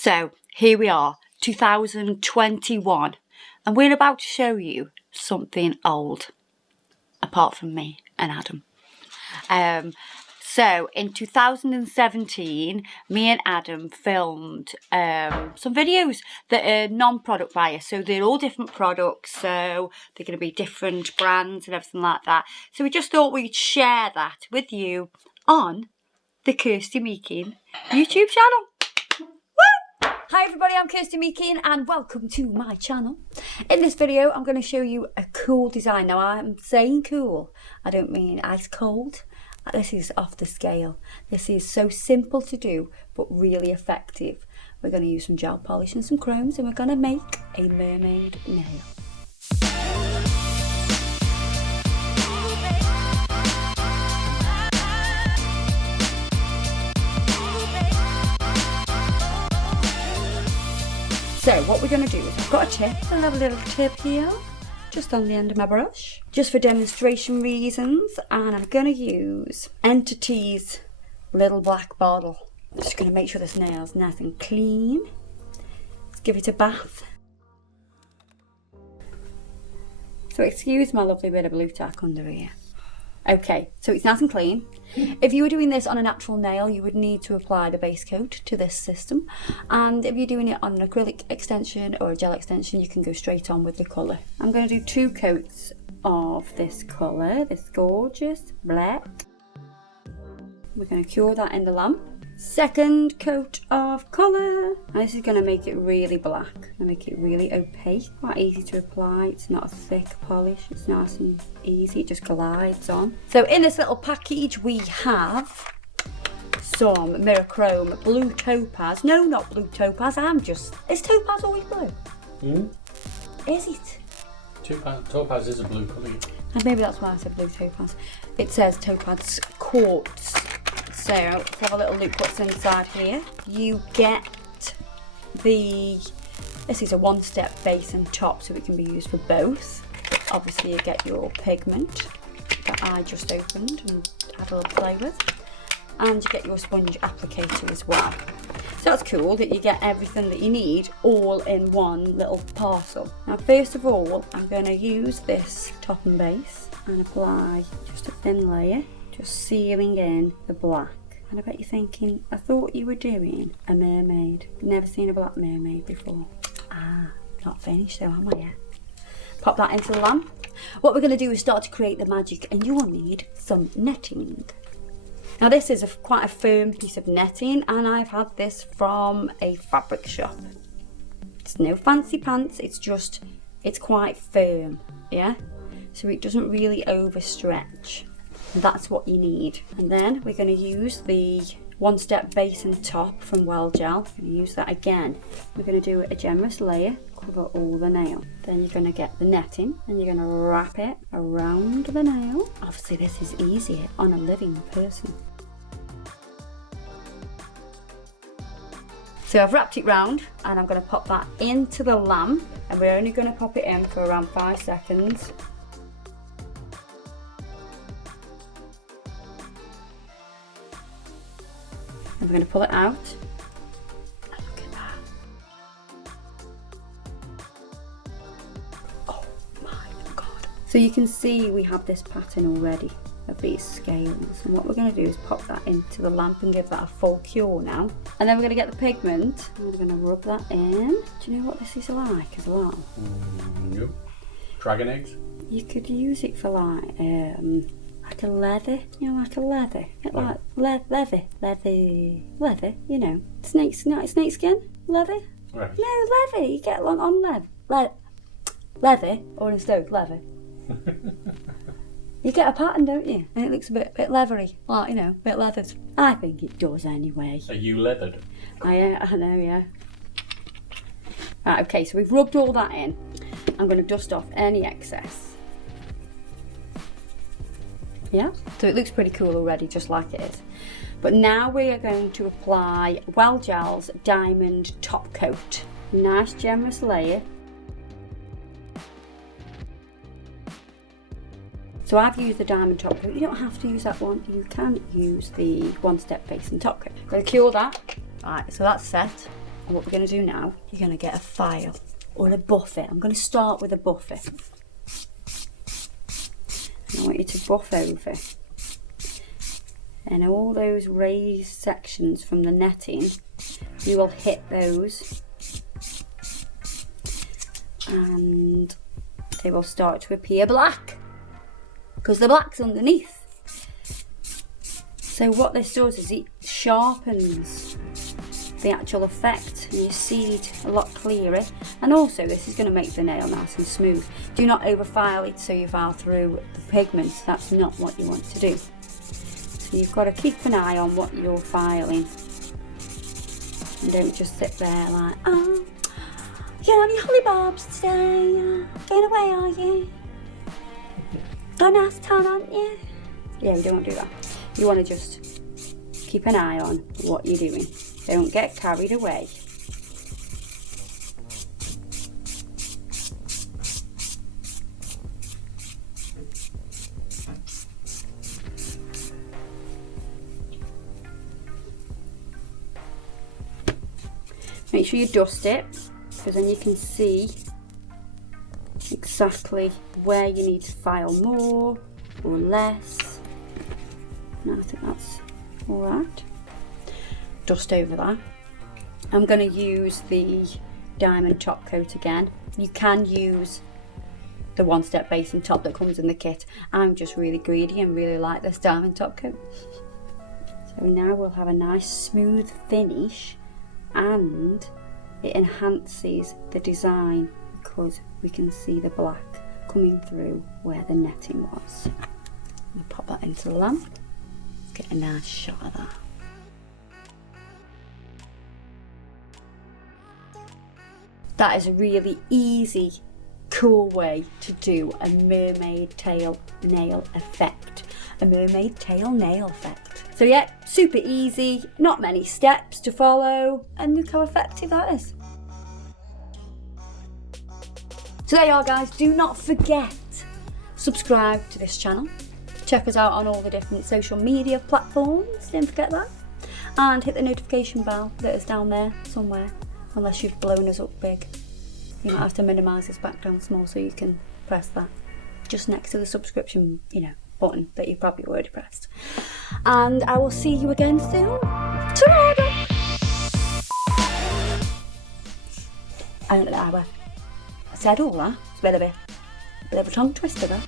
So here we are, 2021, and we're about to show you something old, apart from me and Adam. So in 2017, me and Adam filmed some videos that are non-product bias. So they're all different products, so they're going to be different brands and everything like that. So we just thought we'd share that with you on the Kirsty Meakin YouTube channel. Hi everybody, I'm Kirsty Meakin and welcome to my channel. In this video I'm going to show you a cool design. Now I'm saying cool, I don't mean ice cold. This is off the scale. This is so simple to do but really effective. We're going to use some gel polish and some chromes and we're going to make a mermaid nail. So what we're going to do is I've got a tip. I have a little tip here, just on the end of my brush, just for demonstration reasons, and I'm going to use Entity's little black bottle. I'm just going to make sure this nail's nice and clean. Let's give it a bath. So excuse my lovely bit of blue tack under here. Okay, so it's nice and clean. If you were doing this on a natural nail, you would need to apply the base coat to this system. And if you're doing it on an acrylic extension or a gel extension, you can go straight on with the colour. I'm going to do 2 coats of this colour, this gorgeous black. We're going to cure that in the lamp. Second coat of colour. And this is going to make it really black. And make it really opaque. Quite easy to apply. It's not a thick polish. It's nice and easy. It just glides on. So in this little package we have some mirror chrome blue topaz. No, not blue topaz. Is topaz always blue? Is it? Topaz is a blue colour. And maybe that's why I said blue topaz. It says topaz quartz. So let's have a little look what's inside here. You get this is a 1-step base and top, so it can be used for both. Obviously you get your pigment that I just opened and had a little play with. And you get your sponge applicator as well. So that's cool that you get everything that you need all in one little parcel. Now first of all, I'm going to use this top and base and apply just a thin layer, just sealing in the black. And I bet you're thinking, I thought you were doing a mermaid. Never seen a black mermaid before. Not finished though, am I yet? Pop that into the lamp. What we're going to do is start to create the magic, and you will need some netting. Now this is quite a firm piece of netting, and I've had this from a fabric shop. It's no fancy pants, it's quite firm, yeah? So it doesn't really overstretch. That's what you need. And then we're going to use the 1-step base and top from WellGel. We're going to use that again. We're going to do a generous layer, cover all the nail. Then you're going to get the netting and you're going to wrap it around the nail. Obviously this is easier on a living person. So I've wrapped it round and I'm going to pop that into the lamp, and we're only going to pop it in for around 5 seconds. And we're going to pull it out. And look at that. Oh my God. So you can see we have this pattern already of these scales. And what we're going to do is pop that into the lamp and give that a full cure now. And then we're going to get the pigment and we're going to rub that in. Do you know what this is like as well? Nope. Dragon eggs? You could use it for like a leather, you know, like a leather, like leather, you know, snake skin, leather. Right. No, leather. You get one on leather, or instead leather. You get a pattern, don't you? And it looks a bit leathery, like, you know, a bit leathered. I think it does anyway. Are you leathered? I know, yeah. Right, okay, so we've rubbed all that in. I'm going to dust off any excess. Yeah, so it looks pretty cool already, just like it is. But now we are going to apply WellGels Diamond Topcoat. Nice generous layer. So I've used the diamond top coat. You don't have to use that one. You can use the 1-step base and top coat. I'm going to cure that. Right, so that's set. And what we're going to do now, you're going to get a file or a buffet. I'm going to start with a buffet. I want you to buff over. And all those raised sections from the netting, you will hit those. And they will start to appear black. Because the black's underneath. So what this does is it sharpens the actual effect, and you see it a lot clearer. And also this is going to make the nail nice and smooth. Do not over-file it so you file through the pigment. That's not what you want to do. So you've got to keep an eye on what you're filing. And don't just sit there like, oh, you have your holly barbs today. Going away, are you? Got a nice time, aren't you? Yeah, you don't want to do that. You want to just keep an eye on what you're doing. Don't get carried away. Make sure you dust it, because then you can see exactly where you need to file more or less. No, I think that's alright. Dust over that. I'm going to use the Diamond Topcoat again. You can use the one-step base and top that comes in the kit. I'm just really greedy and really like this Diamond Topcoat. So now we'll have a nice smooth finish, and it enhances the design because we can see the black coming through where the netting was. I'll pop that into the lamp. Get a nice shot of that. That is a really easy, cool way to do a mermaid tail nail effect. A mermaid tail nail effect. So yeah, super easy, not many steps to follow, and look how effective that is. So there you are, guys. Do not forget, subscribe to this channel. Check us out on all the different social media platforms, don't forget that. And hit the notification bell that is down there somewhere, unless you've blown us up big. You might have to minimise this back down small so you can press that. Just next to the subscription, button that you've probably already pressed. And I will see you again soon. Ta-da! I don't know how I said all that. It's a bit of a tongue twister there.